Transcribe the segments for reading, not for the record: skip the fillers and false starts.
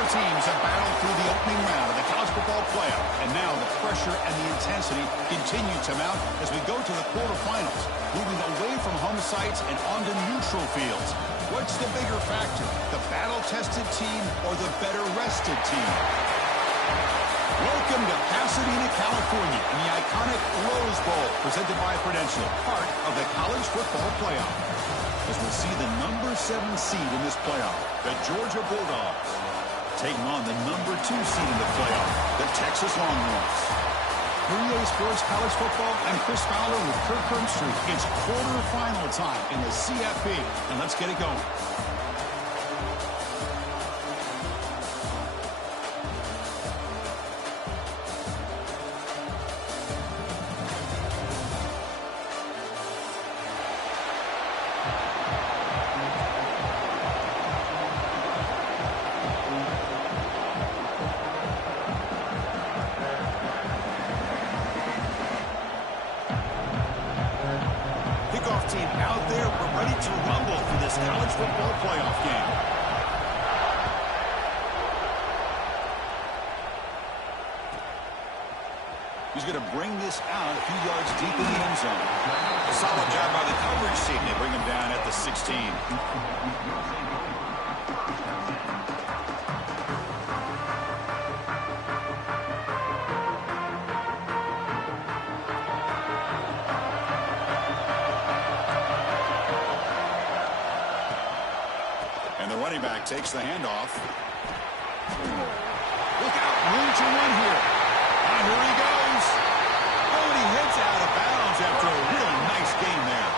Four teams have battled through the opening round of the college football playoff, and now the pressure and the intensity continue to mount as we go to the quarterfinals, moving away from home sites and onto neutral fields. What's the bigger factor, the battle-tested team or the better-rested team? Welcome to Pasadena, California, in the iconic Rose Bowl, presented by Prudential, part of the college football playoff. As we see the number 7 seed in this playoff, the Georgia Bulldogs, taking on the number 2 seed in the playoff, the Texas Longhorns. For EA Sports College Football, I'm Chris Fowler with Kirk Herbstreit. It's quarterfinal time in the CFP, and let's get it going. Team out there, we're ready to rumble for this college football playoff game. He's going to bring this out a few yards deep in the end zone. A solid job by the coverage team. They bring him down at the 16. Running back takes the handoff. Look out, room to run here. And here he goes. Oh, and he heads out of bounds after a real nice game there.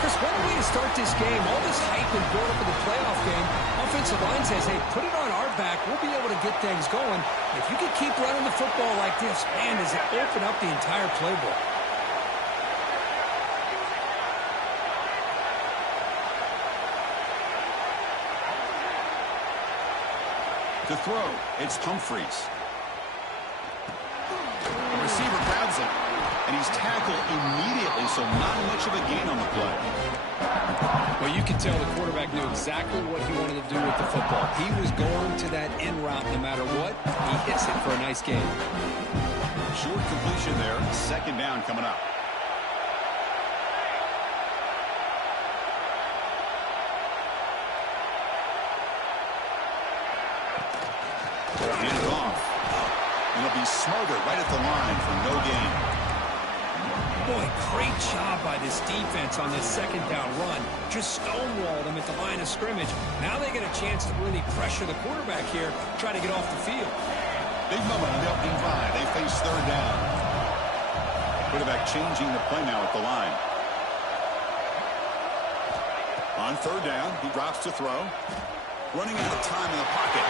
Chris, what a way to start this game. All this hype and build up in the playoff game. Offensive line says, hey, put it on our back. We'll be able to get things going. If you can keep running the football like this, man, does it open up the entire playbook. To throw, it's Humphreys. The receiver grabs it, and he's tackled immediately, so not much of a gain on the play. Well, you can tell the quarterback knew exactly what he wanted to do with the football. He was going to that end route no matter what. He hits it for a nice gain. Short completion there, second down coming up. Hand it off. And he'll be smothered right at the line for no gain. Boy, great job by this defense on this second down run. Just stonewalled them at the line of scrimmage. Now they get a chance to really pressure the quarterback here, try to get off the field. Big moment on the opening drive. They face third down. Quarterback changing the play now at the line. On third down, he drops to throw. Running out of time in the pocket.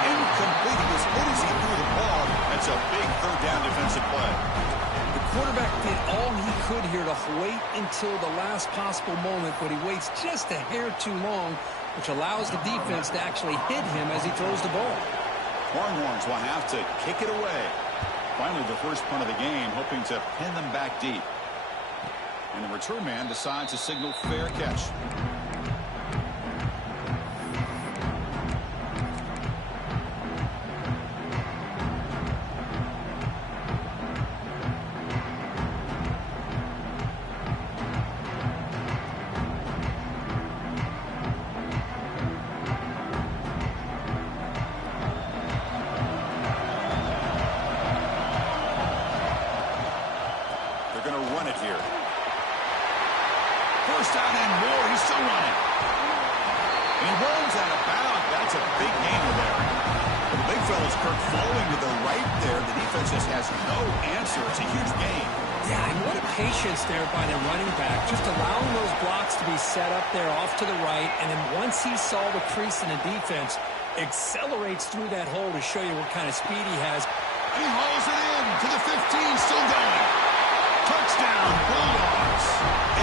Incomplete. He was hit as he threw the ball. That's a big third down defensive play. The quarterback did all he could here to wait until the last possible moment, but he waits just a hair too long, which allows the defense to actually hit him as he throws the ball. Longhorns will have to kick it away. Finally, the first punt of the game, hoping to pin them back deep. And the return man decides to signal fair catch. First down and more. He's still running. He rolls out of bounds. That's a big gain there. The big fella's Kirk flowing to the right there. The defense just has no answer. It's a huge gain. Yeah, and what a patience there by the running back. Just allowing those blocks to be set up there off to the right. And then once he saw the crease in the defense, accelerates through that hole to show you what kind of speed he has. And he hauls it in to the 15, still going. Touchdown, Bulldogs,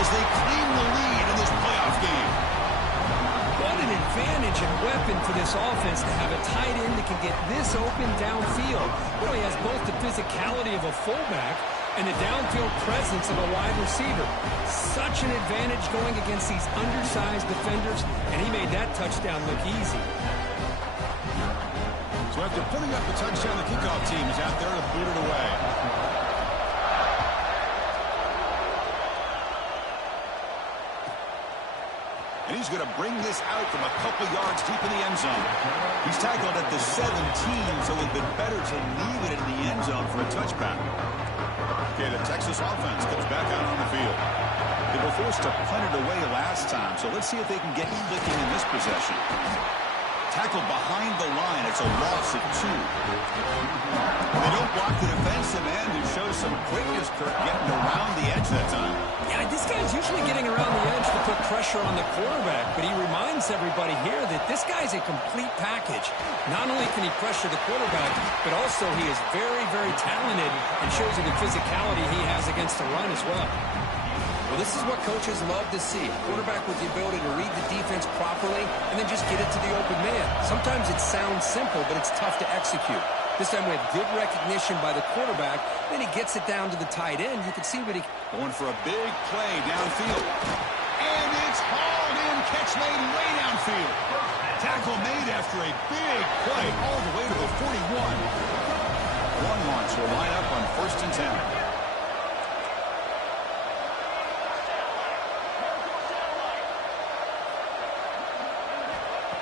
as they claim the lead in this playoff game. What an advantage and weapon for this offense to have a tight end that can get this open downfield. You know, he has both the physicality of a fullback and the downfield presence of a wide receiver. Such an advantage going against these undersized defenders, and he made that touchdown look easy. So after putting up the touchdown, the kickoff team is out there to boot it away. And he's going to bring this out from a couple yards deep in the end zone. He's tackled at the 17, so it would have been better to leave it in the end zone for a touchback. Okay, the Texas offense comes back out on the field. They were forced to punt it away last time, so let's see if they can get clicking in this possession. Tackled behind the line. It's a loss of 2. They don't block the defensive end, who shows some quickness, Kurt, getting around the edge that time. Yeah, this guy's usually getting around the edge to put pressure on the quarterback, but he reminds everybody here that this guy's a complete package. Not only can he pressure the quarterback, but also he is very, very talented and shows you the physicality he has against the run as well. Well, this is what coaches love to see. A quarterback with the ability to read the defense properly and then just get it to the open man. Sometimes it sounds simple, but it's tough to execute. This time we have good recognition by the quarterback. Then he gets it down to the tight end. You can see what he... Going for a big play downfield. And it's hauled in. Catch made way downfield. Tackle made after a big play all the way to the 41. Longhorns will line up on 1st and 10.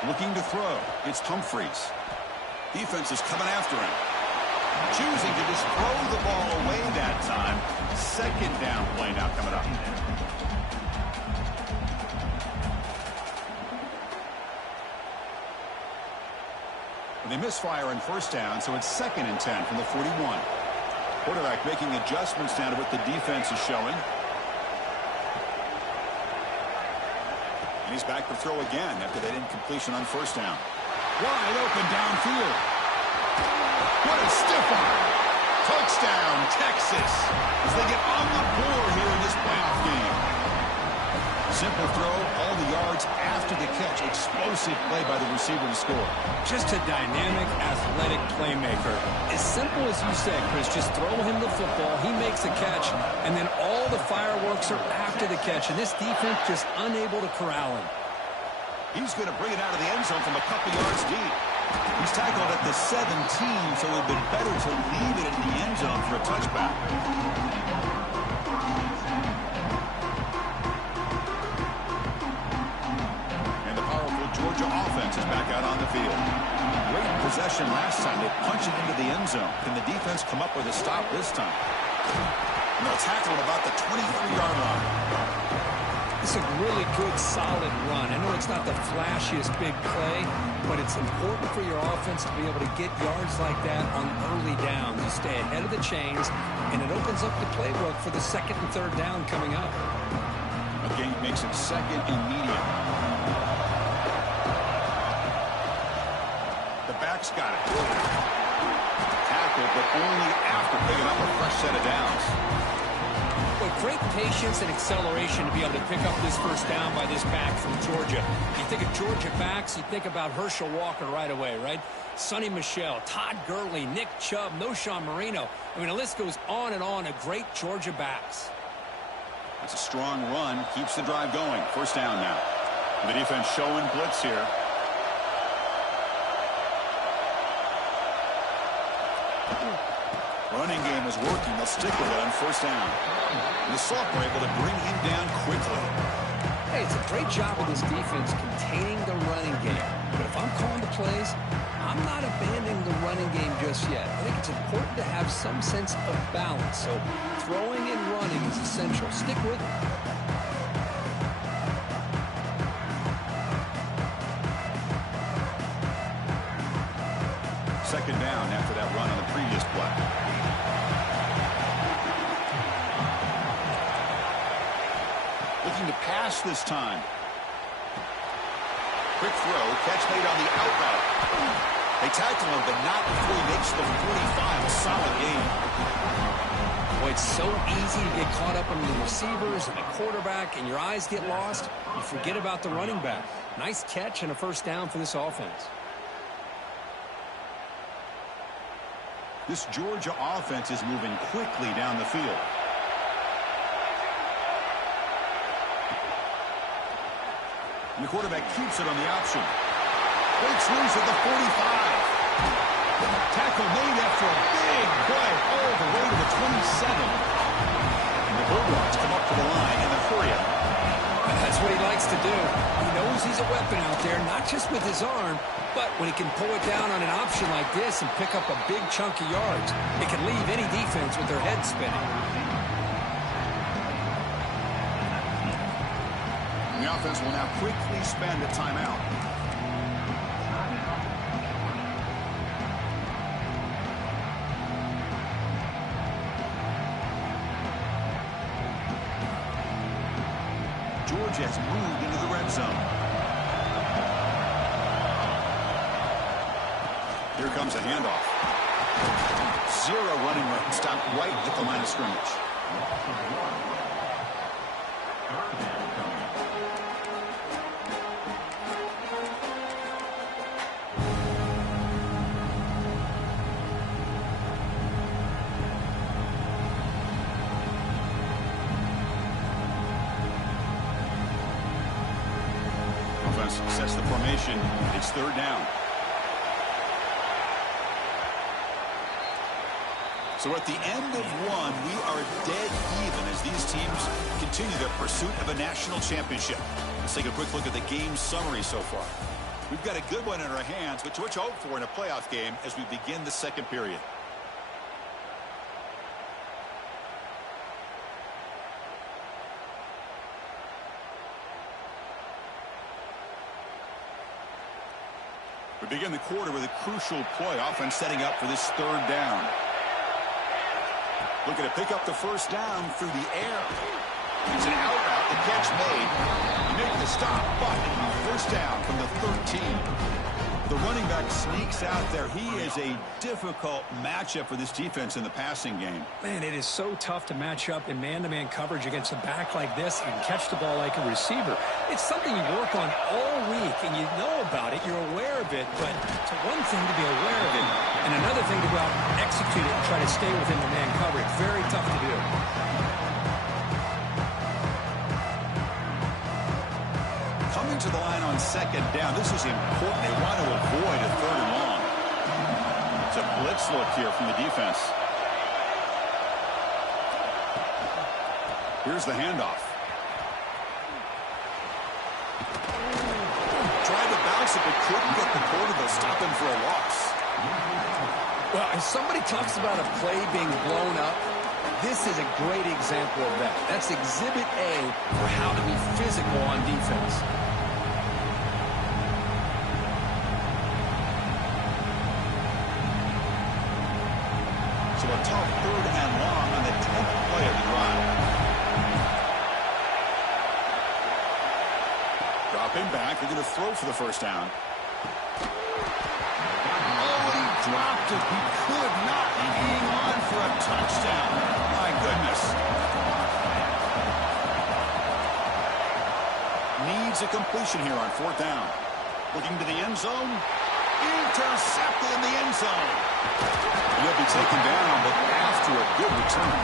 Looking to throw. It's Humphreys. Defense is coming after him. Choosing to just throw the ball away that time. 2nd down play now coming up. They misfire on 1st down, so it's 2nd and 10 from the 41. Quarterback making adjustments now to what the defense is showing. He's back to throw again after that incompletion on 1st down. Wide open downfield. What a stiff arm. Touchdown, Texas, as they get on the board here in this playoff game. Simple throw, all the yards after the catch. Explosive play by the receiver to score. Just a dynamic, athletic playmaker. As simple as you said, Chris, just throw him the football, he makes a catch, and then all the fireworks are after the catch, and this defense just unable to corral him. He's going to bring it out of the end zone from a couple yards deep. He's tackled at the 17, so it would have been better to leave it in the end zone for a touchback. And the powerful Georgia offense is back out on the field. Great possession last time. They punched it into the end zone. Can the defense come up with a stop this time? And they'll tackle at about the 23-yard line. It's a really good, solid run. I know it's not the flashiest big play, but it's important for your offense to be able to get yards like that on early downs. You stay ahead of the chains, and it opens up the playbook for the 2nd and 3rd down coming up. Again, makes it 2nd and medium. The back's got it. Tackle, but only after picking up a fresh set of downs. But great patience and acceleration to be able to pick up this 1st down by this back from Georgia. You think of Georgia backs, you think about Herschel Walker right away, right? Sonny Michel, Todd Gurley, Nick Chubb, Noshawn Marino. I mean, the list goes on and on of great Georgia backs. That's a strong run. Keeps the drive going. 1st down now. The defense showing blitz here. Running game is working. They'll stick with it on 1st down. And the Salt were able to bring him down quickly. Hey, it's a great job of this defense containing the running game. But if I'm calling the plays, I'm not abandoning the running game just yet. I think it's important to have some sense of balance. So throwing and running is essential. Stick with it. Second down after that run on the previous play. Looking to pass this time. Quick throw, catch made on the out route. They tackle him, but not before he makes the 45. A solid game. Boy, it's so easy to get caught up on the receivers and the quarterback, and your eyes get lost. You forget about the running back. Nice catch and a 1st down for this offense. This Georgia offense is moving quickly down the field. And the quarterback keeps it on the option. Breaks loose at the 45. Tackle made after a big play all the way to the 27. And the Bulldogs come up to the line in the 30. That's what he likes to do. He knows he's a weapon out there, not just with his arm, but when he can pull it down on an option like this and pick up a big chunk of yards, it can leave any defense with their head spinning. The offense will now quickly spend a timeout. Georgia has moved into the red zone. Here comes a handoff. Zero running room. Stopped right at the line of scrimmage. Sets the formation. It's third down. So at the end of one, we are dead even as these teams continue their pursuit of a national championship. Let's take a quick look at the game summary so far. We've got a good one in our hands, but what you hope for in a playoff game as we begin the second period. We begin the quarter with a crucial play. Offense setting up for this third down. Looking to pick up the first down through the air. It's an out route. The catch made. You make the stop, but first down from the 13. The running back sneaks out there. He is a difficult matchup for this defense in the passing game. Man, it is so tough to match up in man-to-man coverage against a back like this and catch the ball like a receiver. It's something you work on all week, and you know about it. You're aware of it, but it's one thing to be aware of it, and another thing to go out and execute it and try to stay within the man coverage. Very tough to do. Coming to the line on second down. This is important. They want to avoid a third and long. It's a blitz look here from the defense. Here's the handoff. Tried to bounce it, but couldn't get the quarterback stopping for a loss. Well, if somebody talks about a play being blown up, this is a great example of that. That's exhibit A for how to be physical on defense. So a tough third and long on the 10th play of the drive. Dropping back, they're going to throw for the first down. Oh, he dropped it. He could not hang on for a touchdown. My goodness. Needs a completion here on fourth down. Looking to the end zone. Intercepted in the end zone. He'll be taken down, but after a good return.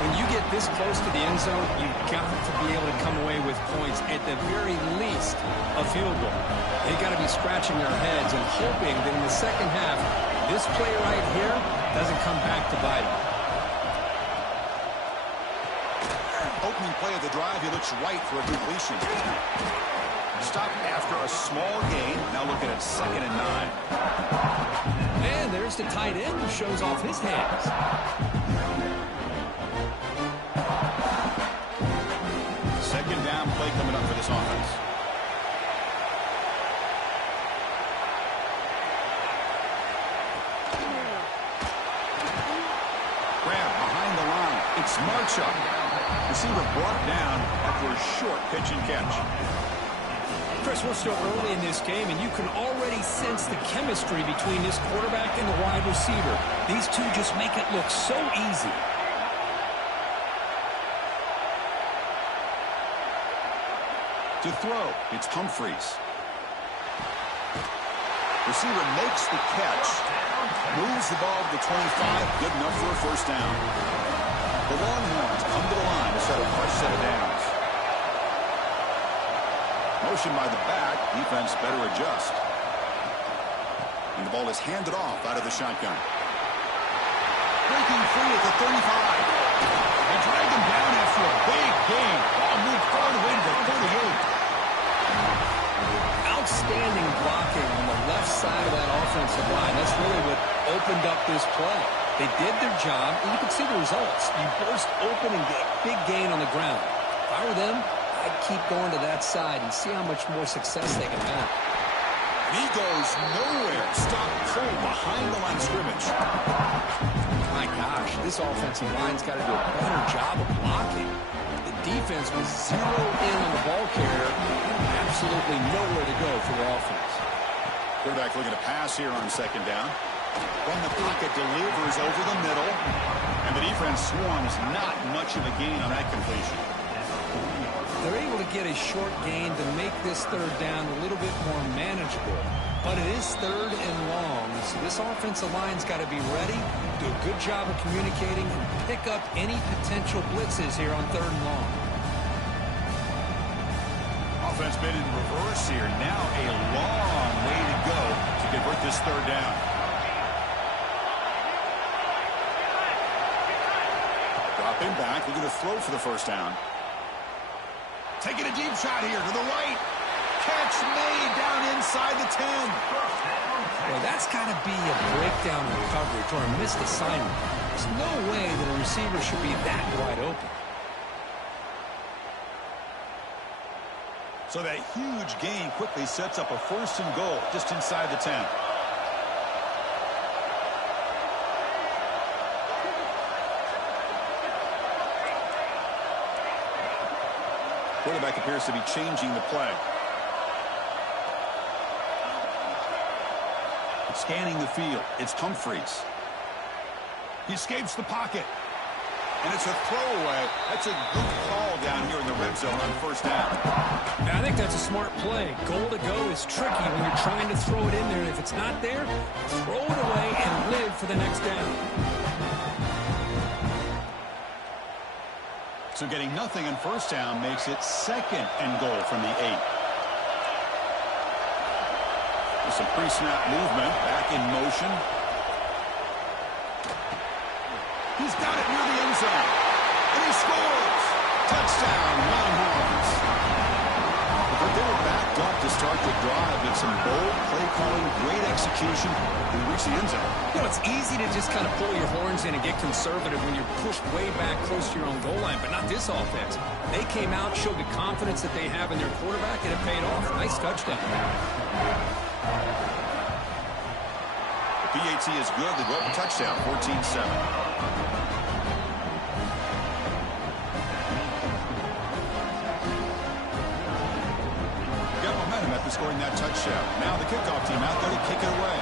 When you get this close to the end zone, you've got to be able to come away with points, at the very least, a field goal. They got to be scratching their heads and hoping that in the second half, this play right here doesn't come back to bite them. Opening play of the drive, he looks right for a completion. Stopped after a small gain. Now looking at 2nd and 9. And there's the tight end who shows off his hands. Second down play coming up for this offense. Grab behind the line. It's Marchup. Receiver brought down after a short pitch and catch. Chris, we're still early in this game, and you can already sense the chemistry between this quarterback and the wide receiver. These two just make it look so easy. To throw, it's Humphreys. Receiver makes the catch, moves the ball to the 25, good enough for a first down. The Longhorns come to the line to set a fresh set of downs. Motion by the back, defense better adjust. And the ball is handed off out of the shotgun. Breaking free at the 35. They dragged him down after a big gain. Ball moved all the way to the 38. Outstanding blocking on the left side of that offensive line. That's really what opened up this play. They did their job, and you can see the results. You burst open and get a big gain on the ground. If I were them, I'd keep going to that side and see how much more success they can have. And he goes nowhere. Stop cold behind the line of scrimmage. My gosh, this offensive line's got to do a better job of blocking. The defense was zeroed in on the ball carrier. Absolutely nowhere to go for the offense. Quarterback looking to pass here on second down. From the pocket, delivers over the middle. And the defense swarms not much of a gain on that completion. They're able to get a short gain to make this third down a little bit more manageable. But it is third and long, so this offensive line's got to be ready, do a good job of communicating, and pick up any potential blitzes here on third and long. Offense been in reverse here. Now a long way to go to convert this third down. Dropping back, looking to throw for the first down. Taking a deep shot here to the right. Catch made down inside the 10. Well, that's got to be a breakdown in coverage or a missed assignment. There's no way that a receiver should be that wide open. So that huge gain quickly sets up a first and goal just inside the 10. Quarterback appears to be changing the play. Scanning the field. It's Humphreys. He escapes the pocket. And it's a throwaway. That's a good call down here in the red zone on first down. And I think that's a smart play. Goal to go is tricky when you're trying to throw it in there. If it's not there, throw it away and live for the next down. So getting nothing on first down makes it second and goal from the 8. With some pre-snap movement, back in motion. He's got it near the end zone. And he scores! Touchdown, Longhorns. But they were backed up to start the drive with some bold play calling, great execution, and reach the end zone. You know, it's easy to just kind of pull your horns in and get conservative when you're pushed way back close to your own goal line, but not this offense. They came out, showed the confidence that they have in their quarterback, and it paid off. Nice touchdown. The PAT is good. They go up a touchdown, 14-7. After scoring that touchdown. Now the kickoff team out there to kick it away.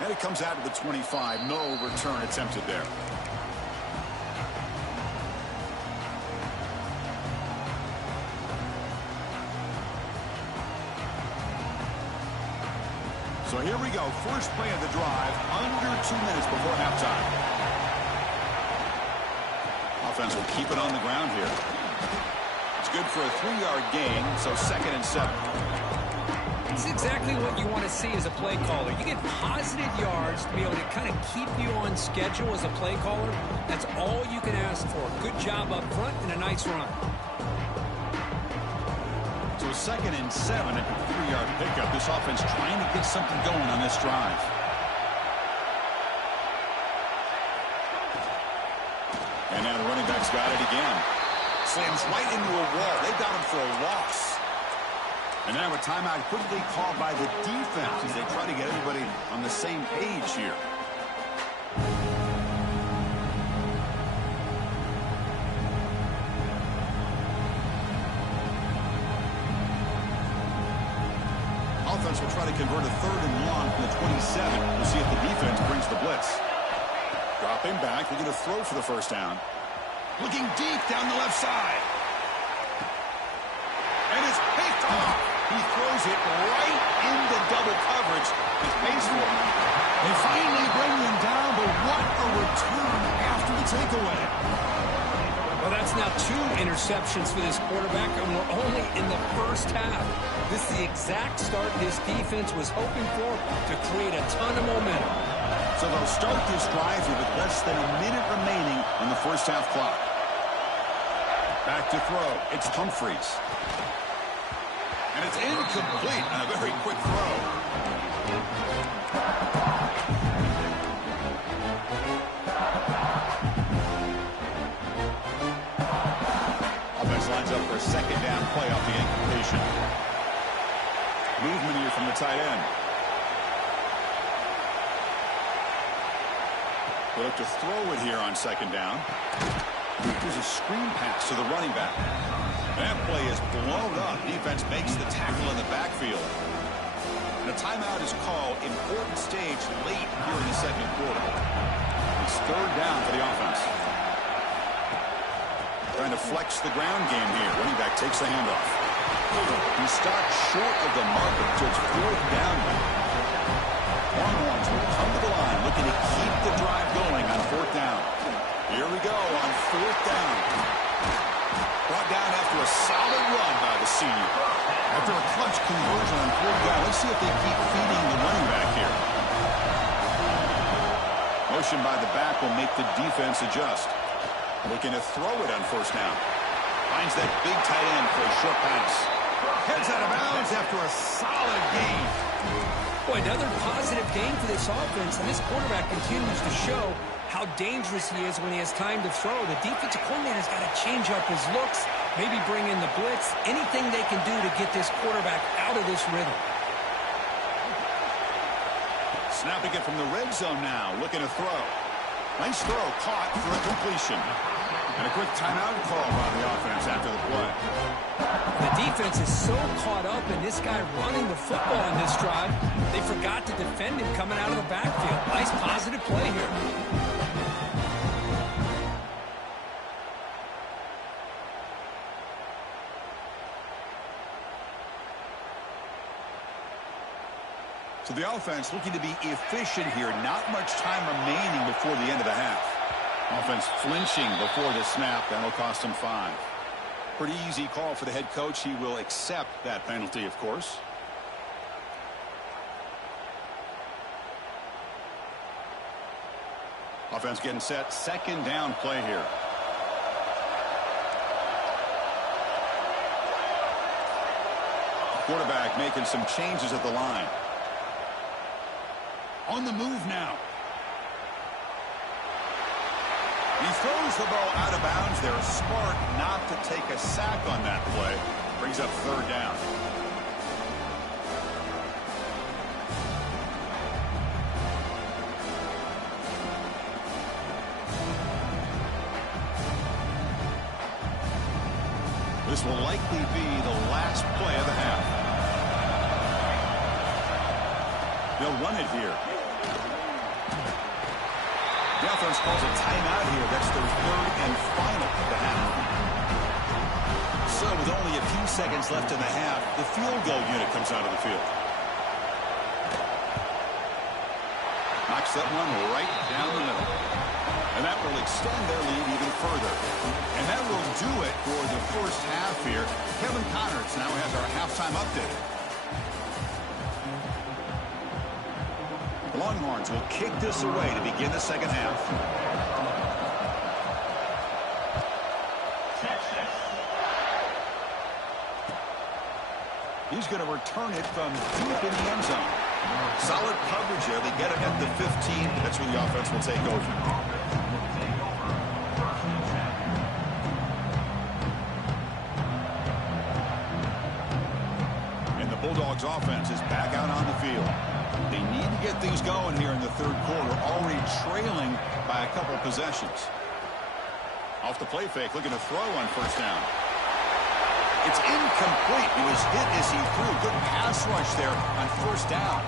And it comes out to the 25. No return attempted there. So here we go. First play of the drive. Under 2 minutes before halftime. Offense will keep it on the ground here. It's good for a 3-yard gain, so 2nd and 7. It's exactly what you want to see as a play caller. You get positive yards to be able to kind of keep you on schedule as a play caller. That's all you can ask for. Good job up front and a nice run. So 2nd and 7 at the 3-yard pickup. This offense trying to get something going on this drive. And now the running back's got it again. Slams right into a wall. They got him for a loss. And now a timeout quickly called by the defense as they try to get everybody on the same page here. Offense will try to convert a 3rd and long from the 27. We'll see if the defense brings the blitz. Dropping back, looking to throw for the first down. Looking deep down the left side. And it's picked off. He throws it right into double coverage. He pays for it. They finally bring him down, but what a return after the takeaway. Well, that's That's now 2 interceptions for this quarterback, and we're only in the first half. This is the exact start this defense was hoping for to create a ton of momentum. So they'll start this drive here with less than a minute remaining on the first half clock. Back to throw. It's Humphries. And it's incomplete on a very quick throw. Offense lines up for a second down play off the incompletion. Movement here from the tight end. We'll look to throw it here on second down. There's a screen pass to the running back. That play is blown up. Defense makes the tackle in the backfield. And a timeout is called. Important stage late here in the second quarter. It's third down for the offense. Trying to flex the ground game here. Running back takes the handoff. He stopped short of the mark until it's fourth down. Longhorns will come to the line looking to keep the drive going on fourth down. Here we go on fourth down. Brought down after a solid run by the senior. After a clutch conversion on fourth down, let's see if they keep feeding the running back here. Motion by the back will make the defense adjust. Looking to throw it on first down. Finds that big tight end for a short pass. Heads out of bounds after a solid gain. Boy, another positive game for this offense, and this quarterback continues to show how dangerous he is when he has time to throw. The defensive coordinator's got to change up his looks, maybe bring in the blitz, anything they can do to get this quarterback out of this rhythm. Snapping it from the red zone now, looking to throw. Nice throw, caught for a completion. And a quick timeout call by the offense after the play. The defense is so caught up in this guy running the football in this drive, they forgot to defend him coming out of the backfield. Nice positive play here. So the offense looking to be efficient here. Not much time remaining before the end of the half. Offense flinching before the snap. That'll cost him 5. Pretty easy call for the head coach. He will accept that penalty, of course. Offense getting set. Second down play here. Quarterback making some changes at the line. On the move now. He throws the ball out of bounds there. Smart not to take a sack on that play. Brings up third down. This will likely be the last play of the half. They'll run it here. The offense calls a timeout here. That's their third and final of the half. So with only a few seconds left in the half, the field goal unit comes out of the field. Knocks that one right down the middle. And that will extend their lead even further. And that will do it for the first half here. Kevin Connors now has our halftime update. The Longhorns will kick this away to begin the second half. He's going to return it from deep in the end zone. Solid coverage there. They get him at the 15. That's where the offense will take over. And the Bulldogs offense is back out on the field. They need to get things going here in the third quarter, already trailing by a couple possessions. Off the play fake, looking to throw on first down. It's incomplete. He was hit as he threw. Good pass rush there on first down.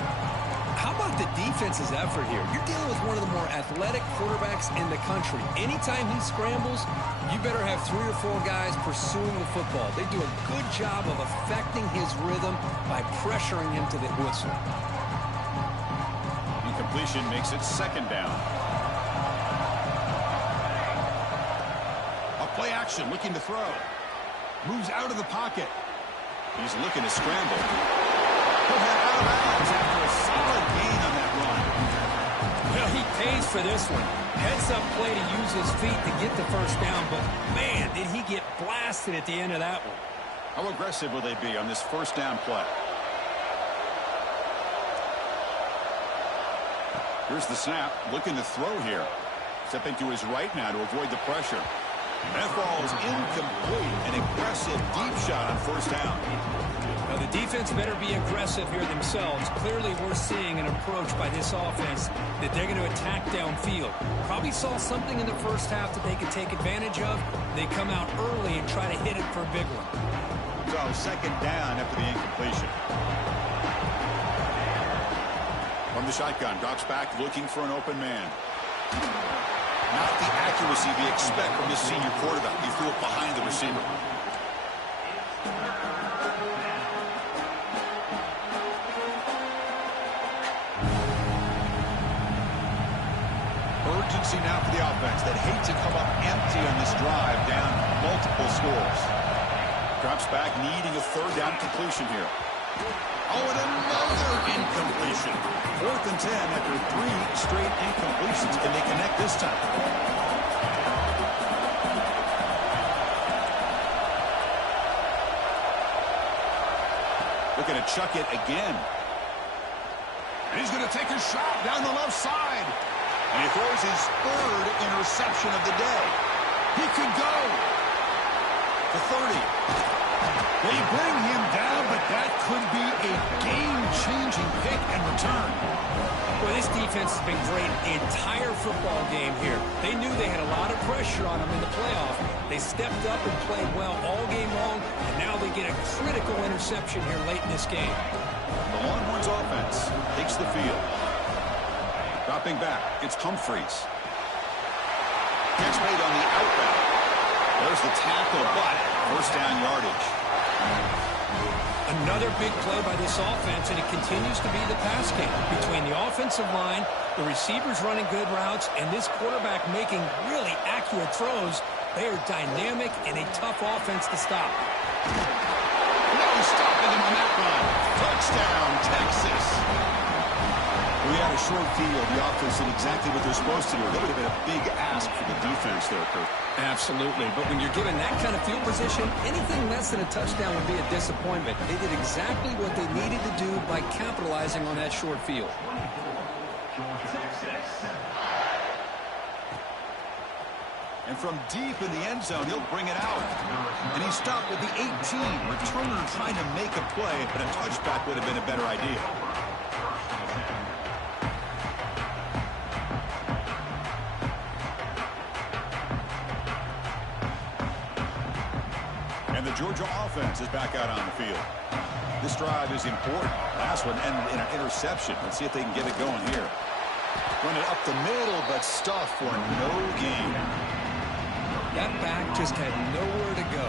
How about the defense's effort here? You're dealing with one of the more athletic quarterbacks in the country. Anytime he scrambles, you better have 3 or 4 guys pursuing the football. They do a good job of affecting his rhythm by pressuring him to the whistle. Incompletion makes it second down. A Play action, looking to throw. Moves out of the pocket. He's looking to scramble. He'll head out of bounds after a solid gain on that run. Well, he pays for this one. Heads-up play to use his feet to get the first down, but, man, did he get blasted at the end of that one. How aggressive will they be on this first down play? Here's the snap, looking to throw here. Stepping to his right now to avoid the pressure. That ball is incomplete. An aggressive deep shot on first down. Now, the defense better be aggressive here themselves. Clearly, we're seeing an approach by this offense that they're going to attack downfield. Probably saw something in the first half that they could take advantage of. They come out early and try to hit it for a big one. So, second down after the incompletion. From the shotgun, drops back looking for an open man. Not the accuracy we expect from this senior quarterback. He threw it behind the receiver. Urgency now for the offense that hate to come up empty on this drive, down multiple scores. Drops back, needing a third down completion here. Oh, and another incompletion. 4th and 10 after 3 straight incompletions. Can they connect this time? Looking to chuck it again. And he's going to take a shot down the left side. And he throws his 3rd interception of the day. He could go to 30. They bring him down, but that could be a game-changing pick and return. Well, this defense has been great the entire football game here. They knew they had a lot of pressure on them in the playoff. They stepped up and played well all game long, and now they get a critical interception here late in this game. The Longhorns offense takes the field. Dropping back, it's Humphreys. Catch made on the outbound. There's the tackle, but first down yardage. Another big play by this offense, and it continues to be the pass game. Between the offensive line, the receivers running good routes, and this quarterback making really accurate throws, they are dynamic and a tough offense to stop. No stopping him on that run. Touchdown, Texas. We had a short field. The offense did exactly what they're supposed to do. That would have been a big ask for the defense there, Kurt. Absolutely. But when you're given that kind of field position, anything less than a touchdown would be a disappointment. They did exactly what they needed to do by capitalizing on that short field. And from deep in the end zone, he'll bring it out. And he stopped with the 18. Returner trying to make a play, but a touchback would have been a better idea. And the Georgia offense is back out on the field. This drive is important. Last one ended in an interception. Let's see if they can get it going here. Run it up the middle, but stuffed for no gain. That back just had nowhere to go.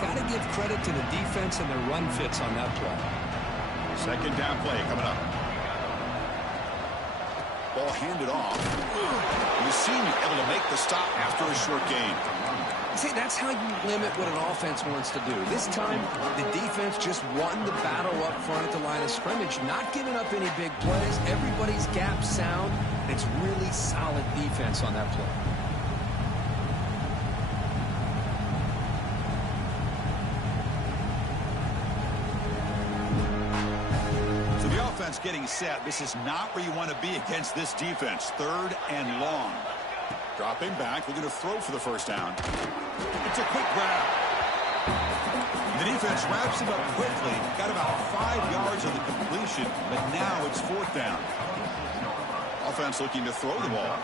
Got to give credit to the defense and their run fits on that play. Second down play coming up. Ball handed off. The senior able to make the stop after a short gain. See, that's how you limit what an offense wants to do. This time, the defense just won the battle up front at the line of scrimmage, not giving up any big plays. Everybody's gap sound. It's really solid defense on that play. So the offense getting set. This is not where you want to be against this defense. 3rd and long. Dropping back, looking to throw for the first down. It's a quick grab. The defense wraps him up quickly. Got about 5 yards on the completion, but now it's 4th down. Offense looking to throw the ball.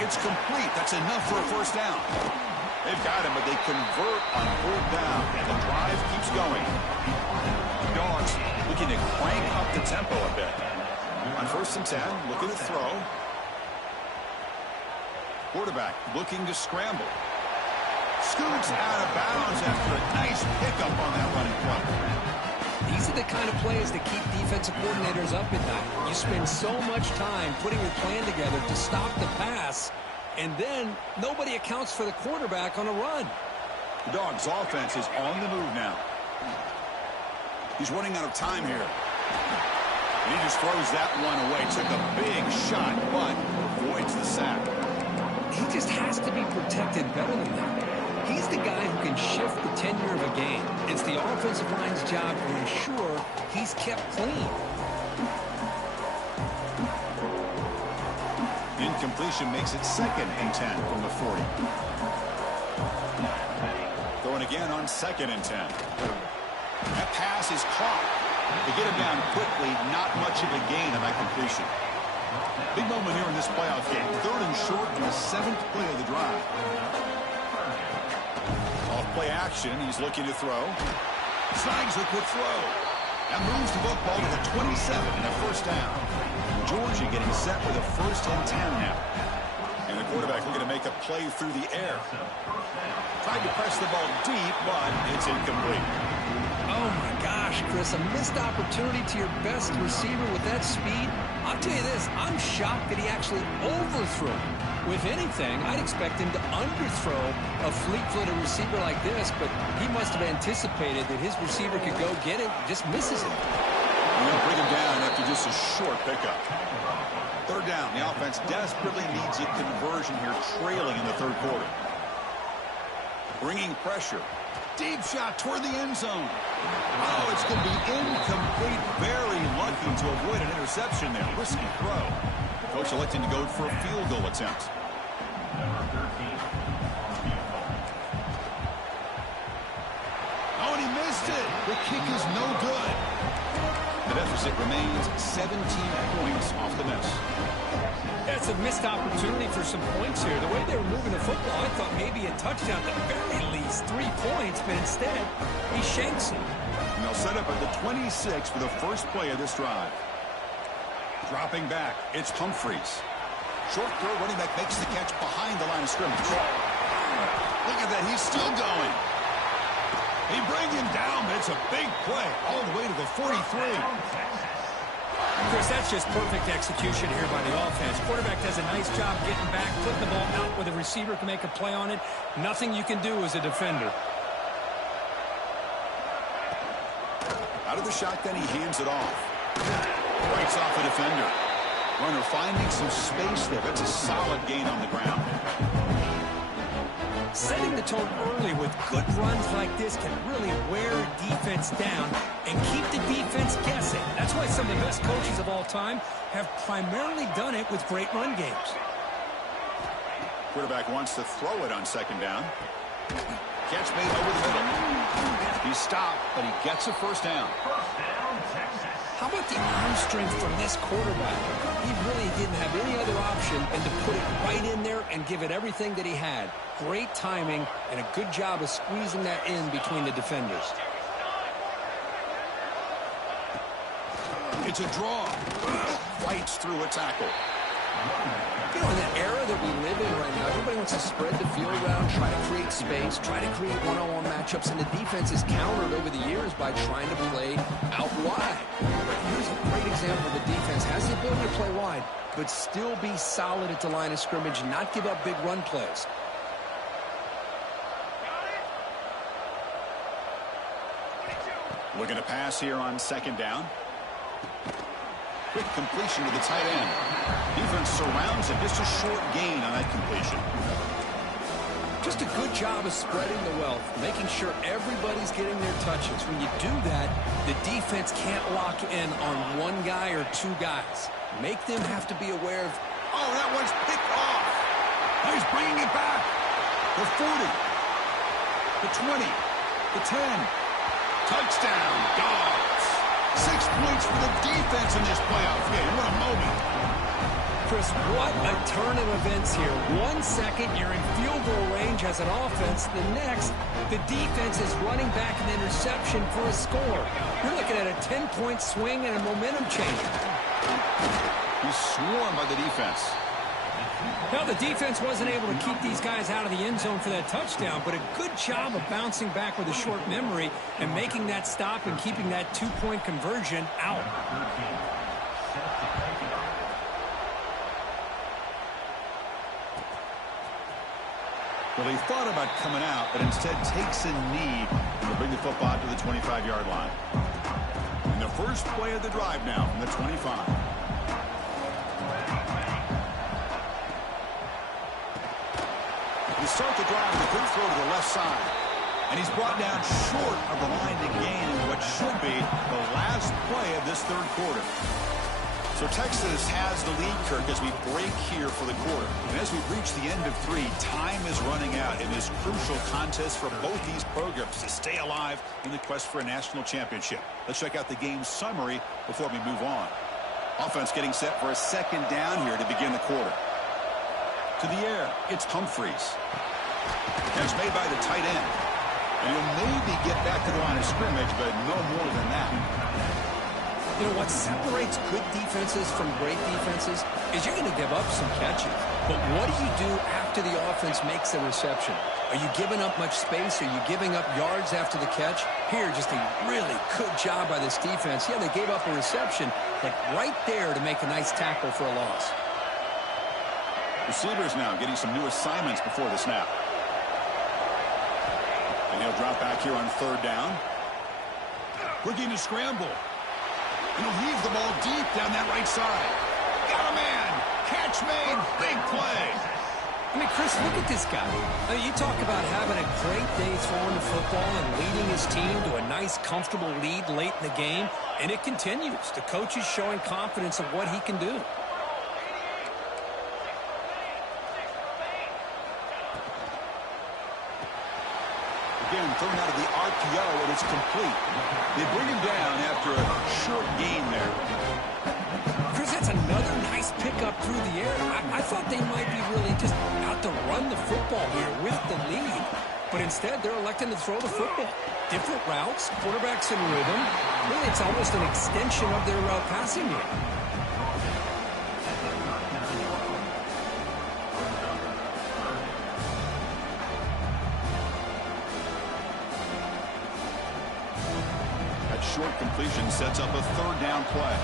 It's complete. That's enough for a first down. They've got him, but they convert on 4th down, and the drive keeps going. Dawgs looking to crank up the tempo a bit. On 1st and 10, looking to throw. Quarterback looking to scramble. Scoots out of bounds after a nice pickup on that running play. These are the kind of plays that keep defensive coordinators up at night. You spend so much time putting your plan together to stop the pass, and then nobody accounts for the quarterback on a run. The Dawgs offense is on the move now. He's running out of time here. And he just throws that one away. Took a big shot, but avoids the sack. He just has to be protected better than that. He's the guy who can shift the tenure of a game. It's the offensive line's job to ensure he's kept clean. Incompletion makes it 2nd and 10 from the 40. Throwing again on 2nd and 10. That pass is caught. They get him down quickly, not much of a gain on that completion. Big moment here in this playoff game. 3rd and short in the 7th play of the drive. Off play action, he's looking to throw. Snags a quick throw. And moves the football to the 27 and a first down. Georgia getting set with a 1st and 10 now. And the quarterback looking to make a play through the air. Tried to press the ball deep, but it's incomplete. Oh, my gosh, Chris, a missed opportunity to your best receiver with that speed. I'll tell you this, I'm shocked that he actually overthrew. With anything, I'd expect him to underthrow a fleet-footed receiver like this, but he must have anticipated that his receiver could go get it, just misses it. Bring him down after just a short pickup. 3rd down, the offense desperately needs a conversion here, trailing in the 3rd quarter. Bringing pressure. Deep shot toward the end zone. Oh, it's going to be incomplete. Very lucky to avoid an interception there. Risky throw. Coach electing to go for a field goal attempt. Oh, and he missed it. The kick is no good. The deficit remains 17 points off the miss. That's a missed opportunity for some points here. The way they were moving the football, I thought maybe a touchdown, at the very least 3 points, but instead, he shanks it. And they'll set up at the 26 for the first play of this drive. Dropping back, it's Humphreys. Short throw, running back makes the catch behind the line of scrimmage. Look at that, he's still going. He brings him down, but it's a big play all the way to the 43. Chris, that's just perfect execution here by the offense. Quarterback does a nice job getting back, putting the ball out where the receiver can make a play on it. Nothing you can do as a defender. Out of the shotgun, he hands it off. Breaks off a defender. Runner finding some space there. That's a solid gain on the ground. Setting the tone early with good runs like this can really wear defense down and keep the defense guessing. That's why some of the best coaches of all time have primarily done it with great run games. Quarterback wants to throw it on 2nd down. Catch made over the middle. He's stopped, but he gets a first down. How about the arm strength from this quarterback? He really didn't have any other option than to put it right in there and give it everything that he had. Great timing and a good job of squeezing that in between the defenders. It's a draw. Fights through a tackle. You know, in the era that we live in right now, everybody wants to spread the field around, try to create space, try to create one-on-one matchups, and the defense is countered over the years by trying to play out wide. Here's a great example of the defense. Has the ability to play wide, but still be solid at the line of scrimmage, not give up big run plays. Looking to pass here on 2nd down. Quick completion to the tight end. Defense surrounds him. Just a short gain on that completion. Just a good job of spreading the wealth, making sure everybody's getting their touches. When you do that, the defense can't lock in on one guy or 2 guys. Make them have to be aware of... Oh, that one's picked off. Now he's bringing it back. The 40. The 20. The 10. Touchdown, Dawgs. 6 points for the defense in this playoff game. What a moment. Chris, what a turn of events here. 1 second, you're in field goal range as an offense. The next, the defense is running back an interception for a score. You're looking at a 10-point swing and a momentum changer. He's swarmed by the defense. Now, the defense wasn't able to keep these guys out of the end zone for that touchdown, but a good job of bouncing back with a short memory and making that stop and keeping that 2-point conversion out. Well, he thought about coming out, but instead takes a knee and will bring the football to the 25-yard line. And the first play of the drive now from the 25. You start the drive with a quick throw to the left side. And he's brought down short of the line to gain in what should be the last play of this third quarter. So Texas has the lead, Kirk, as we break here for the quarter. And as we reach the end of 3, time is running out in this crucial contest for both these programs to stay alive in the quest for a national championship. Let's check out the game summary before we move on. Offense getting set for a second down here to begin the quarter. To the air, it's Humphreys. Catch made by the tight end. And he'll maybe get back to the line of scrimmage, but no more than that. You know, what separates good defenses from great defenses is you're going to give up some catches. But what do you do after the offense makes the reception? Are you giving up much space? Are you giving up yards after the catch? Here, just a really good job by this defense. Yeah, they gave up a reception, but right there to make a nice tackle for a loss. Receivers now getting some new assignments before the snap. And he'll drop back here on third down. Looking to scramble. And he'll heave the ball deep down that right side. Got a man. Catch made. Big play. I mean, Chris, look at this guy. I mean, you talk about having a great day throwing the football and leading his team to a nice, comfortable lead late in the game, and it continues. The coach is showing confidence of what he can do. Again, thrown out of the RPO, and it's complete. They bring him down after a short gain there. Chris, that's another nice pickup through the air. I thought they might be really just out to run the football here with the lead. But instead, they're electing to throw the football. Different routes, quarterbacks in rhythm. Really, it's almost an extension of their passing game. Short completion sets up a third down play.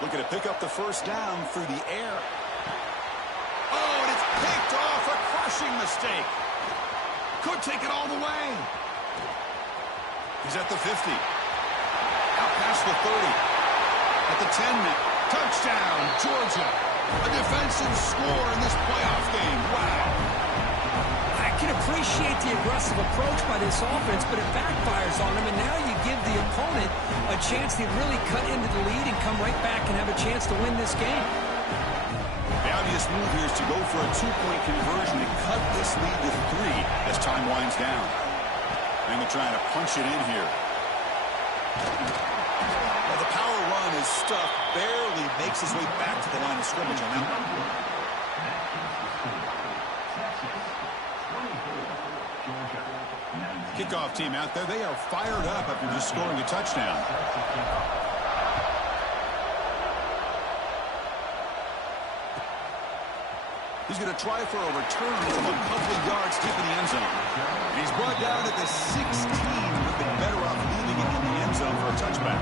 Looking to pick up the first down through the air. Oh, and it's picked off. A crushing mistake. Could take it all the way. He's at the 50. Out past the 30. At the 10 now. Touchdown, Georgia. A defensive score in this playoff game. Wow. I can appreciate the aggressive approach by this offense, but it backfires on them, and now you give the opponent a chance to really cut into the lead and come right back and have a chance to win this game. The obvious move here is to go for a 2-point conversion and cut this lead to 3 as time winds down. And they're trying to punch it in here. Well, the power run is stuffed, barely makes his way back to the line of scrimmage on that one. Kickoff team out there, they are fired up after just scoring a touchdown. He's going to try for a return from a couple of yards deep in the end zone. And he's brought down at the 16. Would have been better off leaving it in the end zone for a touchback.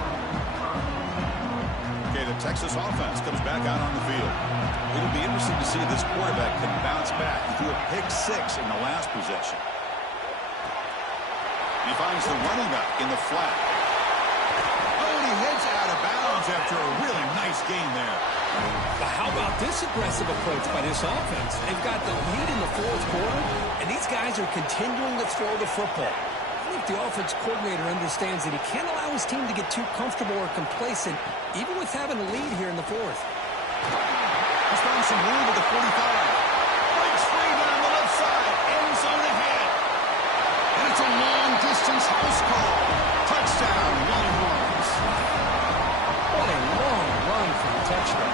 Okay, the Texas offense comes back out on the field. It'll be interesting to see if this quarterback can bounce back. He threw a pick-6 in the last possession. He finds the running back in the flat. Oh, and he heads out of bounds after a really nice gain there. But how about this aggressive approach by this offense? They've got the lead in the fourth quarter, and these guys are continuing to throw the football. I think the offense coordinator understands that he can't allow his team to get too comfortable or complacent, even with having a lead here in the fourth. He's found some room at the 45. Breaks free down the left side. End zone ahead. And it's a long-distance house call. Touchdown, Longhorns. What a long run for the touchdown.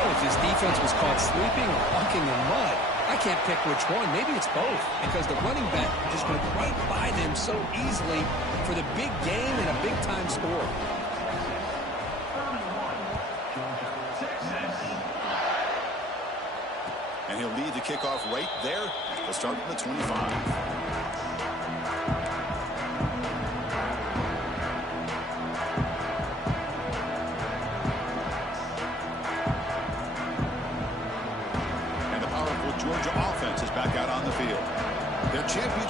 Oh, if his defense was caught sleeping or walking in mud, I can't pick which one. Maybe it's both, because the running back just went right by them so easily for the big game and a big-time score. And he'll lead the kickoff right there. He'll start from the 25.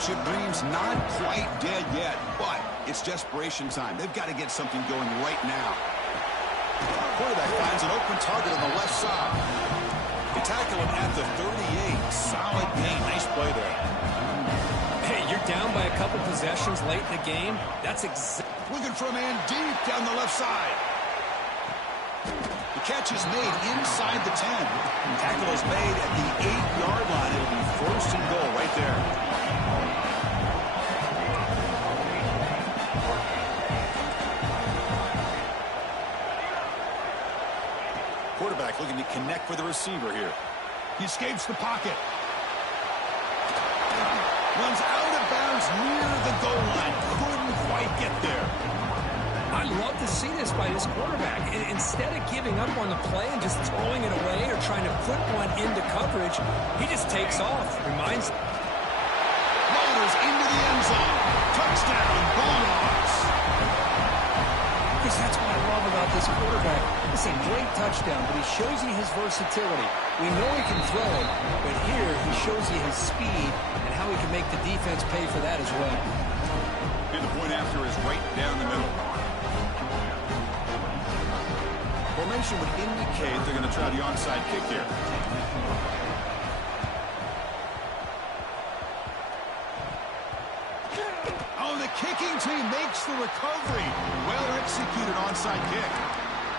championship dream's not quite dead yet, but it's desperation time. They've got to get something going right now. Quarterback finds an open target on the left side. They tackle him at the 38. Solid gain. Nice play there. Hey, you're down by a couple possessions late in the game. That's looking for a man deep down the left side. The catch is made inside the 10. Tackle is made at the 8-yard line. It'll be first and goal right there. Quarterback looking to connect with the receiver here. He escapes the pocket. Runs out of bounds near the goal line. Couldn't quite get there. I love to see this by this quarterback. Instead of giving up on the play and just throwing it away or trying to put one into coverage, he just takes off. Rolls into the end zone. Touchdown, Bulldogs. Because that's what I love about this quarterback. It's a great touchdown, but he shows you his versatility. We know he can throw it, but here he shows you his speed and how he can make the defense pay for that as well. And the point after is right down the middle. Formation would indicate they're going to try the onside kick here. Oh, the kicking team makes the recovery. Well executed onside kick.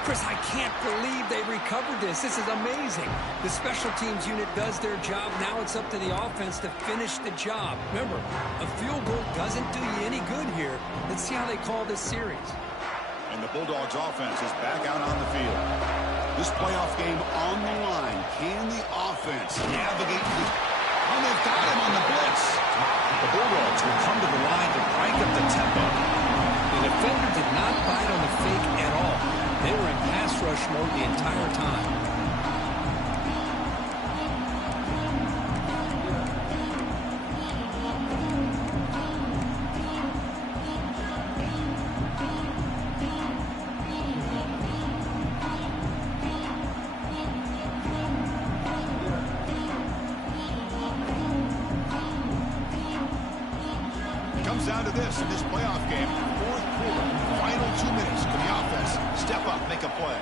Chris, I can't believe they recovered this. This is amazing. The special teams unit does their job. Now it's up to the offense to finish the job. Remember, a field goal doesn't do you any good here. Let's see how they call this series. And the Bulldogs offense is back out on the field. This playoff game on the line. Can the offense navigate the... Oh, they've got him on the blitz. The Bulldogs will come to the line to crank up the tempo. The defender did not bite on the fake at all. They were in pass rush mode the entire time. Comes down to this in this playoff game. Fourth quarter, final 2 minutes. Can the offense step up, make a play?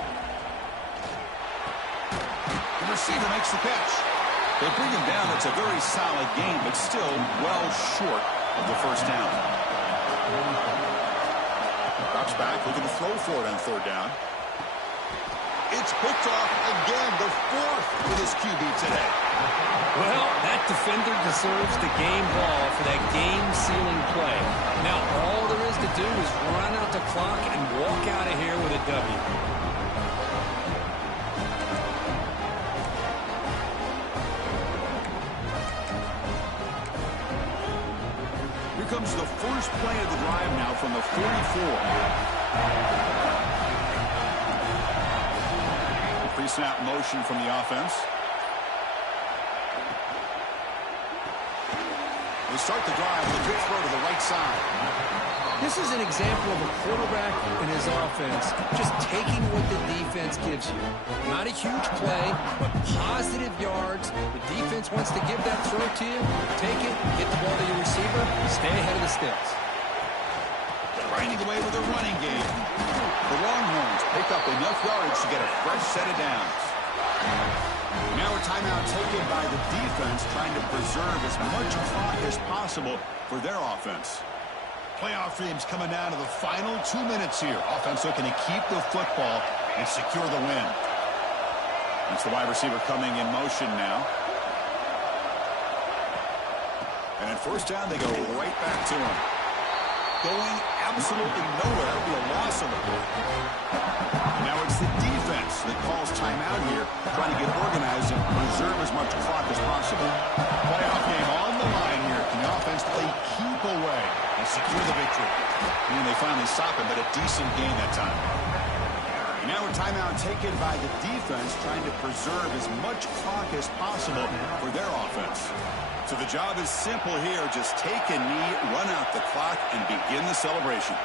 The receiver makes the catch. They bring him down. It's a very solid game, but still well short of the first down. Drops back, looking to throw for it on third down. It's picked off again, the fourth for this QB today. Well, that defender deserves the game ball for that game-sealing play. Now, all there is to do is run out the clock and walk out of here with a W. Here comes the first play of the drive now from the 44. Pre-snap motion from the offense. They start the drive with a good throw to the right side. This is an example of a quarterback and his offense just taking what the defense gives you. Not a huge play, but positive yards. The defense wants to give that throw to you. Take it, get the ball to your receiver, stay ahead of the sticks. Grinding away with a running game. The Longhorns pick up enough yards to get a fresh set of downs. Now a timeout taken by the defense, trying to preserve as much clock as possible for their offense. Playoff teams coming down to the final 2 minutes here. Offense looking to keep the football and secure the win. That's the wide receiver coming in motion now. And at first down, they go right back to him. Going absolutely nowhere. It'll be a loss of it. Now it's the defense that calls timeout here, trying to get organized and preserve as much clock as possible. Playoff game on the line here. Can the offense play keep away and secure the victory? And they finally stop him, but a decent game that time. Now a timeout taken by the defense, trying to preserve as much clock as possible for their offense. So the job is simple here. Just take a knee, run out the clock, and begin the celebration.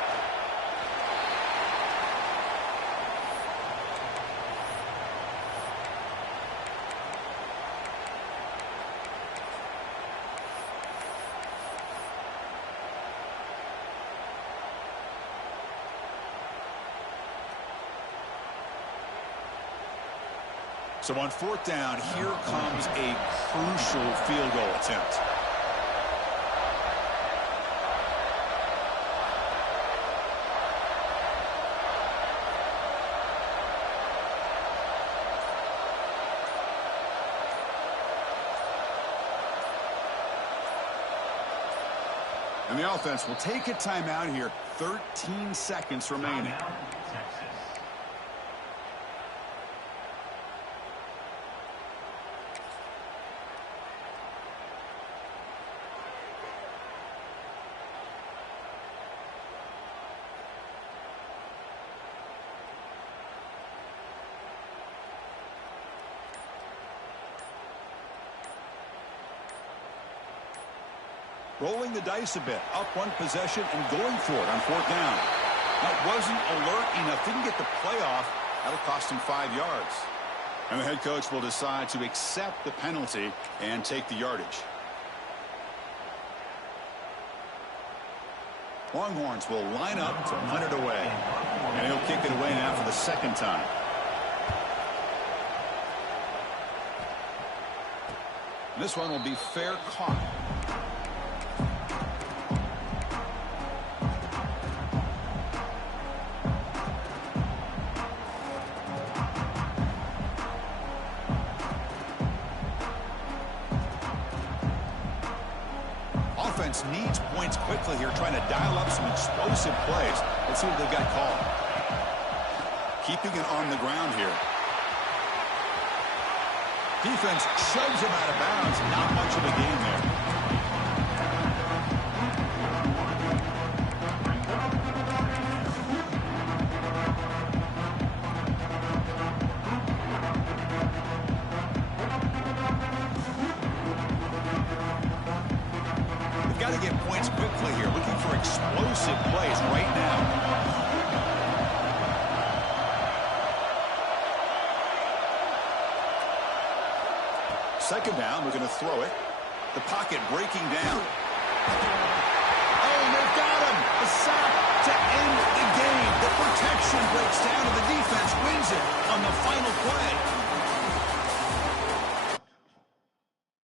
So on fourth down, here comes a crucial field goal attempt. And the offense will take a timeout here. 13 seconds remaining. Rolling the dice a bit, up one possession and going for it on fourth down. That wasn't alert enough, didn't get the play off. That'll cost him 5 yards. And the head coach will decide to accept the penalty and take the yardage. Longhorns will line up to punt it away. And he'll kick it away now for the second time. And this one will be fair caught. Offense needs points quickly here, trying to dial up some explosive plays. Let's see what they've got called. Keeping it on the ground here. Defense shoves him out of bounds. Not much of a gain there. Got to get points quickly here. Looking for explosive plays right now. Second down, we're going to throw it. The pocket breaking down.